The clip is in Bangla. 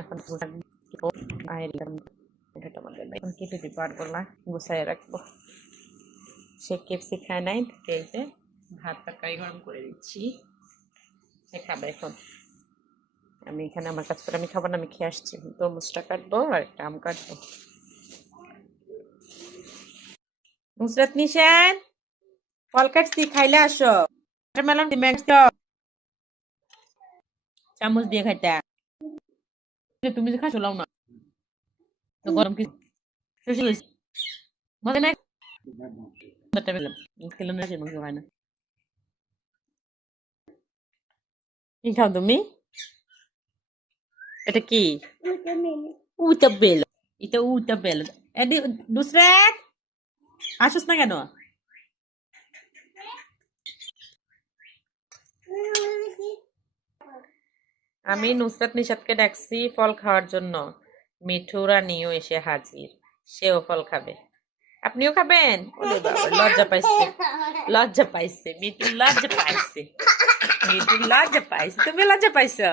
এখন এখন কেটে দিই পারগুলা গুছাই রাখবো। সে কেপসি খায় নাই, এই যে ভাত তরকারি গরম করে দিচ্ছি, সে খাবে এখন। আমি এখানে আমার কাজ করে আমি খাবো না, আমি খেয়ে আসছি। তরমুজটা কাটবো আর একটা আম কাটবো। নুসরাত নিশান, ফল কাটছি, খাইলে আসো। ওয়াটারমেলন চামচ দিয়ে খাইতা। তুমি যে খাচ্ছ লাও না, তো গরম কি শেষ হয়েছে মজা নাই। খেলে না, সে মাংস খায় না। কি খাও তুমি? এটা কি? উতা বেল, এটা উতা বেল। এদি নুসরাত, আসোস না কেন? আমি নুসরাত নিশাতকে ডাকছি ফল খাওয়ার জন্য। মিঠু রানীও এসে হাজির, সেও ফল খাবে। আপনিও খাবেন? ওরে বাবা, লজ্জা পাইছে, লজ্জা পাইছে, মিঠু লজ্জা পাইছে, মিঠু লজ্জা পাইছে। তুমি লজ্জা পাইছো?